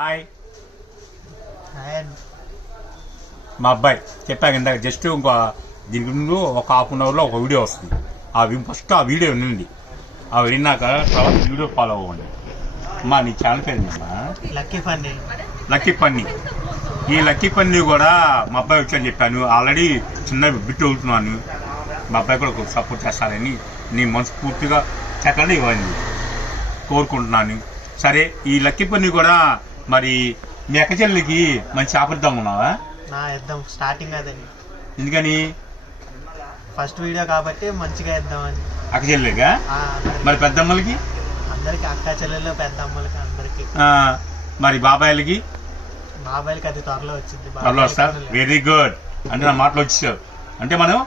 Hi మా అబ్బాయి చెప్పాక ఇందాక జస్ట్ ఇంకో దీని ముందు ఒక హాఫ్ అన్ అవర్లో ఒక వీడియో వస్తుంది. ఫస్ట్ ఆ వీడియో వినండి. ఆ విన్నాక తర్వాత వీడియో ఫాలో అవ్వండి. అమ్మా నీ ఛానల్ పేరుందమ్మా లక్కీ పన్నీ. ఈ లక్కీ పన్నీ కూడా మా అబ్బాయి వచ్చాను చెప్పాను. ఆల్రెడీ చిన్న బిట్ అవుతున్నాను. మా అబ్బాయి కూడా సపోర్ట్ చేస్తారని నీ మనస్ఫూర్తిగా చక్కగా ఇవ్వండి కోరుకుంటున్నాను. సరే ఈ లక్కీ పన్నీ కూడా మరి మీ అక్క చెల్లికి మంచి ఆపద్దాం ఉన్నావా? స్టార్టింగ్ అదండి. ఎందుకని? ఫస్ట్ వీడియో కాబట్టి మంచిగా ఇద్దామని. అక్క చెల్లెగా మరి పెద్దమ్మలకి అందరికి, అక్క చెల్లెలు పెద్దమ్మలకి అందరికి. మరి బాబాయిలకి అది త్వరలో వచ్చింది. త్వరలో వస్తా. Very good. అంటే నా మాటలు వచ్చేసావు. అంటే మనం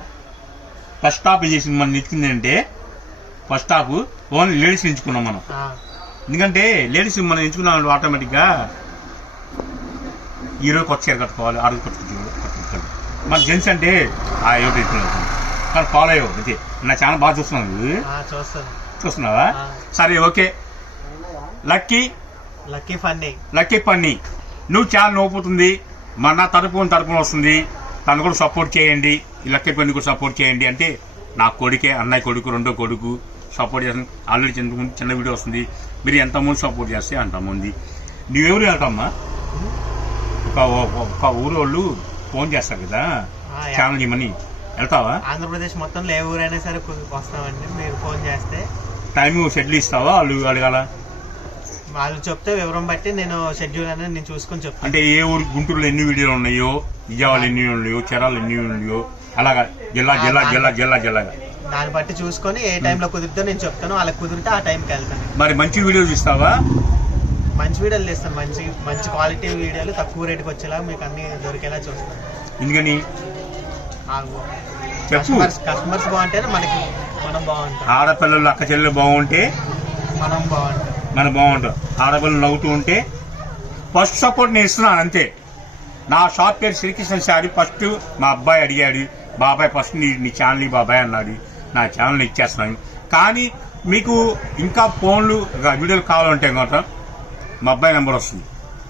ఫస్ట్ హాఫ్ చేసింది మనం ఇచ్చింది అంటే ఫస్ట్ హాఫ్ ఓన్లీ లేడీస్ ఎంచుకున్నాం మనం. ఎందుకంటే లేడీస్ మనం ఎంచుకున్నాం ఆటోమేటిక్గా ఈరోజు కొత్త చీర కట్టుకోవాలి, ఆ రోజు కట్టుకోవాలి. మన జెంట్స్ అంటే ఎవరు కానీ ఫాలో అయ్యవు అంతే. నా ఛానల్ బాగా చూస్తున్నావా? సరే ఓకే. లక్కీ ఫన్నీ నువ్వు ఛానల్ నవ్వుతుంది. మన తరపున వస్తుంది. తను కూడా సపోర్ట్ చేయండి. ఈ లక్కీ ఫన్నీ కూడా సపోర్ట్ చేయండి. అంటే నా కొడుకే, అన్నయ్య కొడుకు, రెండో కొడుకు సపోర్ట్ చేస్తుంది. ఆల్రెడీ చిన్న వీడియో వస్తుంది. మీరు ఎంతమంది సపోర్ట్ చేస్తే అంతమంది. నువ్వెవరు వెళ్తామ్మా? ఒక ఊరు వాళ్ళు ఫోన్ చేస్తారు కదా ఛానల్ చేయమని, వెళ్తావా? ఆంధ్రప్రదేశ్ మొత్తంలో ఏ ఊరైనా సరే వస్తామండి. మీరు ఫోన్ చేస్తే టైం షెడ్యూల్ ఇస్తావా? వాళ్ళు అడగాల? వాళ్ళు చెప్తే వివరం బట్టి నేను షెడ్యూల్ అనేది నేను చూసుకొని చెప్తాను. అంటే ఏ ఊరు గుంటూరులో ఎన్ని వీడియోలు ఉన్నాయో, విజయవాడలో ఎన్ని ఉన్నాయో, చీరాలు ఎన్ని ఉన్నాయో, అలాగా జిల్లాగా దాన్ని బట్టి చూసుకొని ఏ టైంలో కుదిరితే నేను చెప్తాను. వాళ్ళకి కుదిరితే ఆ టైంకి వెళ్తాను. మరి మంచి వీడియోస్ ఇస్తావా? మంచి వీడియోలు తీస్తాను. మంచి క్వాలిటీ వీడియోలు తక్కువ రేటుకి వచ్చేలా మీకు అన్ని దొరికేలా చూస్తాను. ఎందుకని చెప్పు. కస్టమర్స్ బాగుంటేనే మనం బాగుంటాం. ఆడపిల్లలు అక్క చెల్లెలు బాగుంటే మనం బాగుంటాం. ఆడపిల్లలు నవ్వుతూ ఉంటే ఫస్ట్ సపోర్ట్ నేను ఇస్తున్నాను అంతే. నా షాప్ పేరు శ్రీకృష్ణ శారీ. ఫస్ట్ మా అబ్బాయి అడిగాడు, బాబాయ్ ఫస్ట్ నీ ఛానల్ బాబాయ్ అన్నాడు. నా ఛానల్ ఇచ్చేస్తున్నాను. కానీ మీకు ఇంకా ఫోన్లు వీడియోలు కావాలంటే కనుక మా అబ్బాయి నెంబర్ వస్తుంది,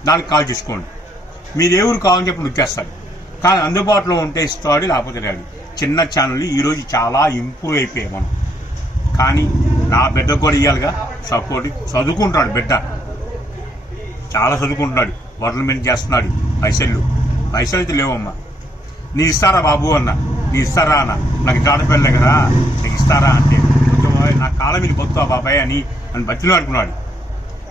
దానికి కాల్ చేసుకోండి. మీరు ఎవరు కావాలని చెప్పి ఇచ్చేస్తాడు. కానీ అందుబాటులో ఉంటే ఇస్తాడు, లేకపోతే రాడు. చిన్న ఛానల్ ఈరోజు చాలా ఇంప్రూవ్ అయిపోయాయి మనం. కానీ నా బిడ్డ కూడా ఇవ్వాలిగా సపోర్ట్. చదువుకుంటాడు బిడ్డ, చాలా చదువుకుంటున్నాడు. వడ్ల మీద చేస్తున్నాడు. పైసలు అయితే లేవమ్మా. నీ ఇస్తారా బాబు అన్న, నీ ఇస్తారా అన్న, నాకు జాడపిల్లే కదా నీకు ఇస్తారా అంటే నా కాళ్ళ మీద బతుకుతా బాబాయ్ అని బతిలాడుకున్నాడు.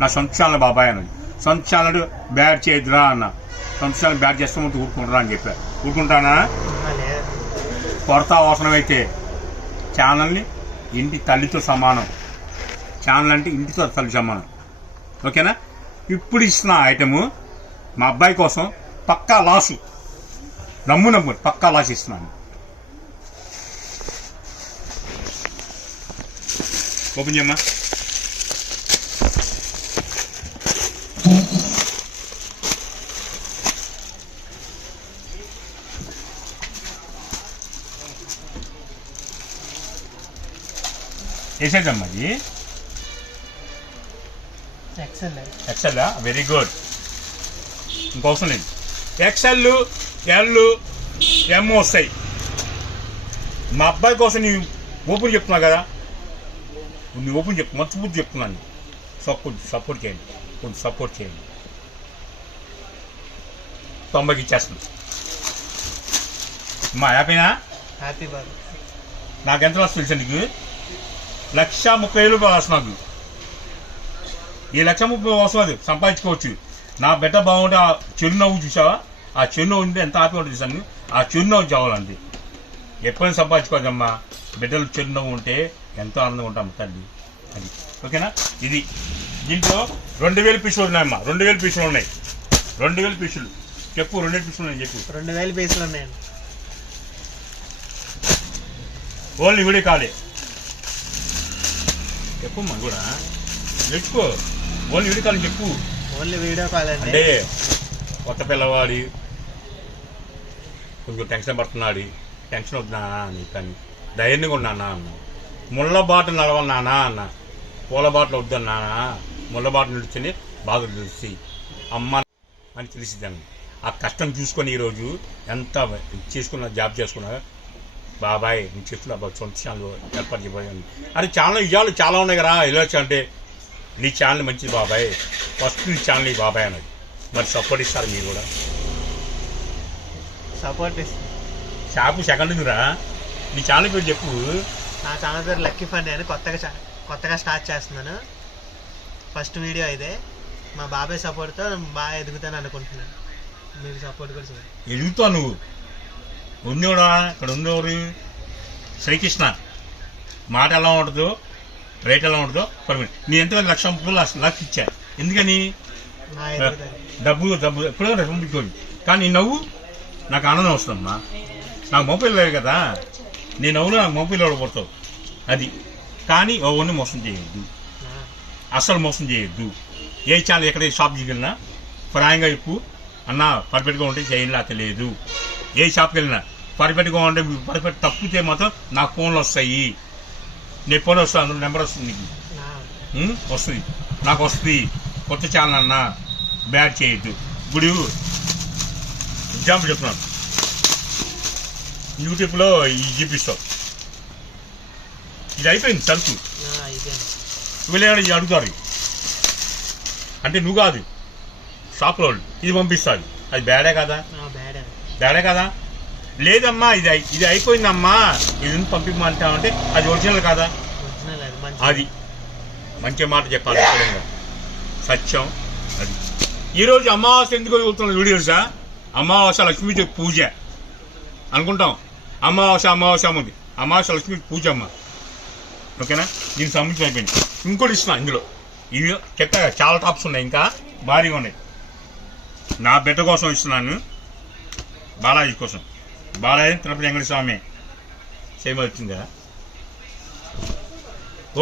నా సొంత ఛానల్ బాబాయ్ అన్నది. సొంత ఛానల్ బ్యాడ్ చేయదురా అన్న. సొంత ఛానల్ బ్యాడ్ చేస్తే ముందు ఊరుకుంటారా అని చెప్పారు. ఊరుకుంటానా? కొరత అవసరమైతే ఛానల్ని ఇంటి తల్లితో సమానం. ఛానల్ అంటే ఇంటితో తల్లి సమానం. ఓకేనా? ఇప్పుడు ఇస్తున్న ఐటము మా అబ్బాయి కోసం పక్కా లాసు. నమ్ము పక్కా లాస్ ఇస్తున్నాను. ఓపెన్ చేయమ్మా. వేసేదమ్మా. అది ఎక్సెల్. Very good. ఇంకోసం లేదు. ఎక్సెల్, ఎల్, ఎం వస్తాయి. మా అబ్బాయి కోసం నేను ఓపెన్ చెప్తున్నా కదా, నువ్వు ఓపెన్ చెప్పు. మంచి బుద్ధి చెప్తున్నాను. సపోర్ట్ చేయండి, కొంచెం సపోర్ట్ చేయండి. 90కి ఇచ్చేస్తుంది. మా హ్యాపీనా? హ్యాపీ బాబు. నాకు ఎంత వస్తుంది తెలుసా నీకు? 1,30,000 వస్తుంది నాకు. ఈ 1,30,000 వస్తుంది, సంపాదించుకోవచ్చు. నా బిడ్డ బాగుంటే ఆ చిరునవ్వు చూసావా? ఆ చిరునవ్వు ఉంటే ఎంత హ్యాపీ ఉంటుంది చూసాను. ఆ చిరునవ్వు చావాలంతే. ఎప్పుడైనా సంపాదించుకోవద్దమ్మా. బిడ్డలు చిరునవ్వు ఉంటే ఎంతో ఆనందంగా ఉంటాం తల్లి. అది ఓకేనా? ఇది దీంట్లో 2,000 పీసులు ఉన్నాయమ్మా. 2,000 పీసులు ఉన్నాయి. 2,000 పీసులు చెప్పు. 2,000 పీసులు ఉన్నాయి చెప్పు. 2,000 పీసులు ఉన్నాయండి. ఓన్లీ వీడియో కాలే చెప్పు. మా కూడా నేర్చుకో. ఓన్లీ వీడియో కాల్ చెప్పు. ఓన్లీ వీడియో కాల్ అంటే కొత్త పిల్లవాడి కొంచెం టెన్షన్ పడుతున్నాడు. టెన్షన్ వద్దా అని కానీ ధైర్యంగా ఉన్నానా అన్న. ముళ్ళ బాట నడవన్నానా అన్న. పూల బాటలు వద్దన్నానా. ముళ్ళ బాట నిలిచి బాగా తెలిసి అమ్మ అని తెలిసిద్దాన్ని. ఆ కష్టం చూసుకొని ఈరోజు ఎంత చేసుకున్నా, జాబ్ చేసుకున్నా, బాబాయ్ నేను చెప్తున్నా బాబు సొంత ఛానల్ ఏర్పాటు చేయబోయాను. అరే ఛానల్ ఇవాళ చాలా ఉన్నాయి కదా, వెళ్ళొచ్చు అంటే నీ ఛానల్ మంచిది బాబాయ్, ఫస్ట్ నీ ఛానల్ ఈ బాబాయ్ అన్నది. మరి సపోర్ట్ ఇస్తారు మీరు కూడా? సపోర్ట్ ఇస్తాను. షాపు సెకండ్ రా. నీ ఛానల్ పేరు చెప్పు. నా ఛానల్ పేరు లక్కీ ఫండ్ అని కొత్తగా స్టార్ట్ చేస్తున్నాను. ఫస్ట్ వీడియో ఇదే. మా బాబాయ్ సపోర్ట్తో బాగా ఎదుగుతాను అనుకుంటున్నాను. మీరు సపోర్ట్ కూడా చేయండి. ఎదుగుతావు నువ్వు. ఉన్నోడా ఇక్కడ ఉన్నోడు శ్రీకృష్ణ మాట ఎలా ఉంటుందో, రేట్ ఎలా ఉంటుందో పర్మిట్. నీ ఎంత లక్ష ఇచ్చా. ఎందుకని? నా ఎదుగుతాను. డబ్బు ఎప్పుడో పంపించుకోండి. కానీ నీ నవ్వు నాకు ఆనందం వస్తుందమ్మా. నాకు మొబైల్ లేదు కదా, నీ నవ్వులో నాకు మొబైల్ పడతావు అది. కానీ ఓన్ని మోసం చేయొద్దు, అస్సలు మోసం చేయొద్దు. ఏ ఛానల్ ఎక్కడ షాప్ వెళ్ళినా ప్రాయంగా చెప్పు, అన్న పర్ఫెక్ట్గా ఉంటే చేయని నాకు తెలియదు. ఏ షాప్కి వెళ్ళినా పర్ఫెక్ట్గా ఉంటే పర్ఫెక్ట్ తప్పితే మాత్రం నాకు ఫోన్లు వస్తాయి. నీ ఫోన్ వస్తుంది, అందులో నెంబర్ వస్తుంది నీకు వస్తుంది, నాకు వస్తుంది. కొత్త ఛానల్ అన్న బ్యాడ్ చేయొద్దు. ఇప్పుడు ఎగ్జాంపుల్ చెప్తున్నాను, యూట్యూబ్లో ఇది చూపిస్తావు, ఇది అయిపోయింది సరుకు, వీళ్ళు ఇది అడుగుతారు అంటే నువ్వు కాదు షాప్లో ఇది పంపిస్తుంది, అది బ్యాడే కదా? బ్యాడే కదా? లేదమ్మా ఇది అయిపోయిందమ్మా, ఇది పంపించమంటామంటే అది ఒరిజినల్ కదా? అది మంచి మాట చెప్పాలి, సత్యం అది. ఈరోజు అమావాస్య ఎందుకు వెళ్తున్న వీడియోసా? అమావాస్య లక్ష్మీ పూజ అనుకుంటాం. అమావాస్య ఉంది, అమావాస్య లక్ష్మీ పూజ అమ్మ. ఓకేనా? దీనికి సంబంధించి అయిపోయింది. ఇంకోటి ఇస్తున్నా ఇందులో, ఇవి చెత్త చాలా టాప్స్ ఉన్నాయి, ఇంకా భారీగా ఉన్నాయి. నా బిడ్డ కోసం ఇస్తున్నాను, బాలాజీ కోసం. బాలాజీ తిరుపతి వెంకట స్వామి సేమ్ వచ్చిందా?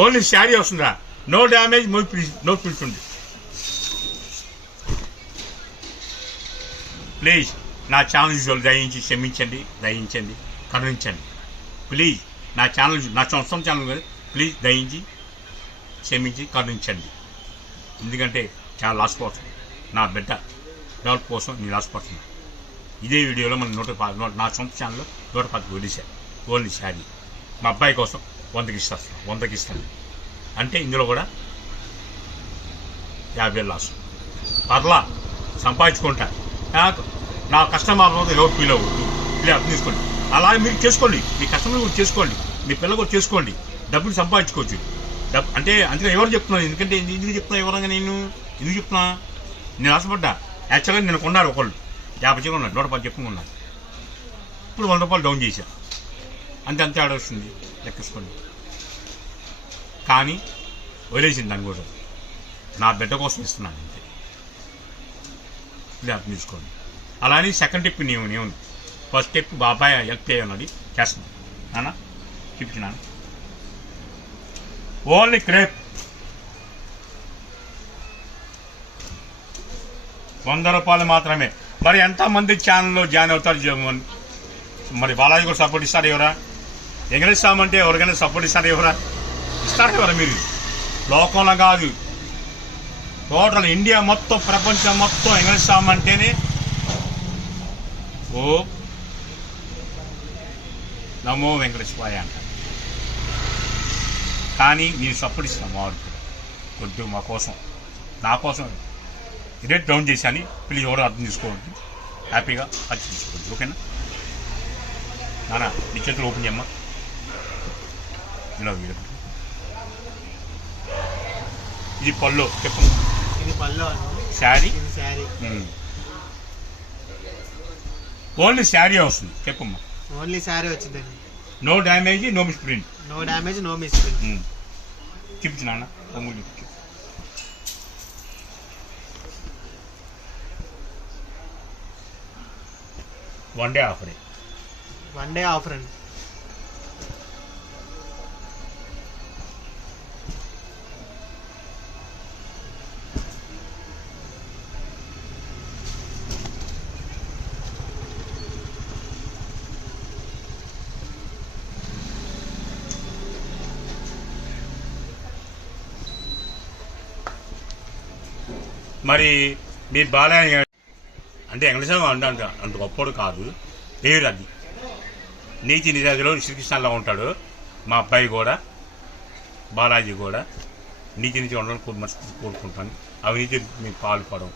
ఓన్లీ శారీ వస్తుందా? నో డ్యామేజ్, నో పిల్స్ ఉంది. ప్లీజ్ నా ఛానల్ చూసి దయించి క్షమించండి, దయించండి, కరుణించండి. ప్లీజ్ నా ఛానల్, నా సొంత ఛానల్, ప్లీజ్ దయించి క్షమించి కరుణించండి. ఎందుకంటే చాలా లాస్ పోతుంది, నా బిడ్డ డెవలప్ కోసం నేను లాస్ పడుతున్నాను. ఇదే వీడియోలో మన నా సొంత ఛానల్లో 110 వదిలేశాను. ఓన్లీ శారీ మా అబ్బాయి కోసం 100కి ఇస్తాను. అంటే ఇందులో కూడా 50,000 లాస్. పర్లా సంపాదించుకుంటా, నా కస్టమర్ ఎవరు ఫీల్ అవ్వద్దు, ఇలా అర్థం చేసుకోండి. అలాగే మీరు చేసుకోండి, మీ కస్టమర్ కూడా చేసుకోండి, మీ పిల్లలు కూడా చేసుకోండి, డబ్బులు సంపాదించుకోవచ్చు. అంటే అందుకని ఎవరు చెప్తున్నాను, ఎందుకంటే ఎందుకు చెప్తున్నా, ఎవరంగా నేను ఎందుకు చెప్తున్నా, నేను ఆశపడ్డా. యాక్చువల్గా నేను కొన్నారు ఒకళ్ళు 50 చెప్పులు ఉన్నారు, 110 చెప్పులు ఉన్నారు. ఇప్పుడు 100 రూపాయలు డౌన్ చేశా, అంతే ఆడ వస్తుంది, లెక్కేసుకోండి. కానీ వదిలేసింది దాన్ని కూడా, నా బిడ్డ కోసం ఇస్తున్నాను అంతే, ఇది అర్థం తీసుకోండి. అలానే సెకండ్ టిప్ నేను ఫస్ట్ టిప్ బాబాయ్ హెల్ప్ చేయన్నది చేస్తున్నాను. నాన్న చెప్తున్నాను, ఓన్లీ క్రేప్ 100 రూపాయలు మాత్రమే. మరి ఎంతమంది ఛానల్లో జాయిన్ అవుతారు? మరి బాలాజీ కూడా సపోర్ట్ ఇస్తారు ఎవరా? ఎగరేస్తామంటే ఎవరికైనా సపోర్ట్ ఇస్తారు ఎవరా? ఇస్తారు ఎవరా? మీరు లోకంలో కాదు, టోటల్ ఇండియా మొత్తం, ప్రపంచం మొత్తం ఎగరేస్తామంటేనే ఓ నమో వెంకటేశ్వరాయ అంట. కానీ నేను సపోర్ట్ ఇస్తాను, మా వారికి కొద్దిగా మా కోసం, నా కోసం రేట్ డౌన్ చేశాను. ప్లీజ్ ఎవరు అర్థం చేసుకోవద్దు, హ్యాపీగా అర్థం తీసుకోండి. ఓకేనా నాన్న? నీ చేతులు ఓపెన్ చేయమ్మా. ఇలా వీడియో ఇది పళ్ళు చెప్పు. ఇది పళ్ళు, శారీ, శారీ ఓన్లీ శారీ వస్తుంది. చెప్పమ్మా. ఓన్లీ శారీ వచ్చిందండి. No damage, no misprint. No damage, no misprint. చూపించు నాన్న, ఒంగులు చూపించు. వన్ డే ఆఫర్ అండి. మరి మీ బాలయ్య అంటే వెంకటేశ్వర అంటే అంత గొప్పడు కాదు, పేరు అది. నీతి నిజాయితీలో శ్రీకృష్ణలో ఉంటాడు. మా అబ్బాయి కూడా బాలాజీ కూడా నీతి ఉండాలని కోరుకుంటాను. అవినీతి మీకు పాల్పడవు.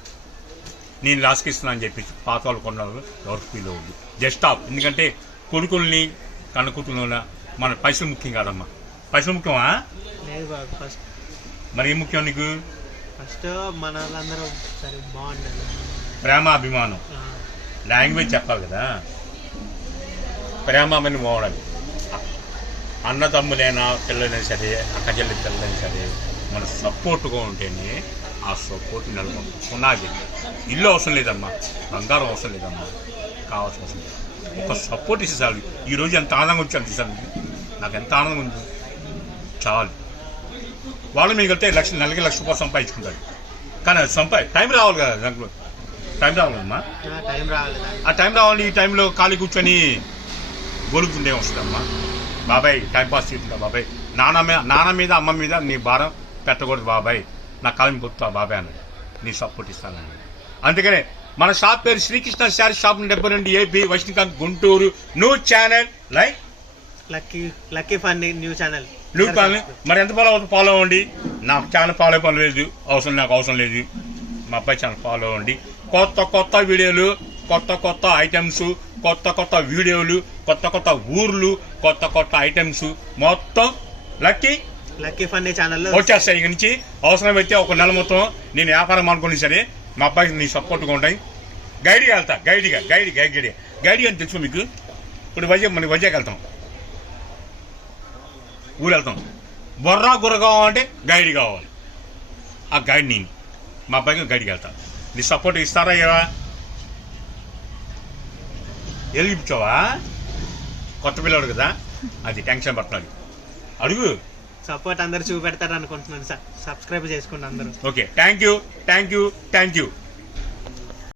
నేను రాసుకిస్తున్నాను అని చెప్పి పాత వాళ్ళు కొన్నారు ఎవరికి ఫీల్ అవ్వద్దు. Just of. ఎందుకంటే కొడుకుల్ని కనుకుంటున్న మన పైసలు ముఖ్యం కాదమ్మా. పైసలు ముఖ్యమా? లేదు బాబు, ఫస్ట్ మరి ఏం ముఖ్యం నీకు? ఫస్ట్ మన వాళ్ళందరూ సరే బాగుండాలి. ప్రేమ అభిమానం, లాంగ్వేజ్ చెప్పాలి కదా. ప్రేమ అని పోవడాలి. అన్నదమ్ములైనా పిల్లలైనా సరే, అక్క చెల్లి పిల్లలైనా సరే, మన సపోర్ట్గా ఉంటేనే ఆ సపోర్ట్ నిలబడుతుంది. పునాది. ఇల్లు అవసరం లేదమ్మా, బంగారం అవసరం లేదమ్మా, కావాల్సిన అవసరం లేదు. ఒక సపోర్ట్ ఇస్తే చాలు. ఈరోజు ఎంత ఆనందంగా వచ్చాను చూసాను, నాకు ఎంత ఆనందంగా ఉంది చాలు. వాళ్ళు మిగిలితే నెలకి ₹1,00,000 సంపాదించుకుంటారు. కానీ టైం రావాలి కదా, దాంట్లో టైం రావాలమ్మా. టైం రావాలి. ఆ టైం రావాలి. ఈ టైంలో ఖాళీ కూర్చొని గొలుపుతుండే వస్తుందమ్మా. బాబాయ్ టైంపాస్ చేస్తుందా బాబాయ్, నాన్న మీద అమ్మ మీద నీ భారం పెట్టకూడదు బాబాయ్, నా కాలం పొత్తా బాబాయ్ అన్నాడు. నీ సపోర్ట్ ఇస్తానని. అందుకనే మన షాప్ పేరు Srikrishna sari shop 72 AP Vaishnakant Guntur. New channel like lucky fun new channel. మరి ఎంత ఫాలో అవ్వండి. నాకు ఛానల్ ఫాలో లేదు, నాకు అవసరం లేదు. మా అబ్బాయి ఛానల్ ఫాలో అవ్వండి. కొత్త వీడియోలు, కొత్త ఐటమ్స్, కొత్త వీడియోలు, కొత్త ఊర్లు, కొత్త ఐటమ్స్ మొత్తం లక్కీ ఫన్ ఛానల్లో వచ్చేస్తాయి. ఇక నుంచి అవసరమైతే ఒక నెల మొత్తం నేను వ్యాపారం అనుకుని సరే మా అబ్బాయికి నీ సపోర్ట్గా ఉంటాయి. గైడ్గా వెళ్తా. గైడ్ అని తెలుసు మీకు. ఇప్పుడు మన వైజాగ్ వెళ్తాం, ఊరు వెళ్తాం. గుర్ర కావాలంటే గైడ్ కావాలి. ఆ గైడ్ నేను మా అబ్బాయికి గైడ్కి వెళ్తా. నీ సపోర్ట్ ఇస్తారా? ఇవా వెళ్ళిపోవా? కొత్త పిల్లడు కదా, అది టెన్షన్ పడుతున్నాడు. అడుగు. సపోర్ట్ అందరు చూపెడతారు అనుకుంటున్నాను. సబ్స్క్రైబ్ చేసుకోండి అందరూ. Okay, thank you.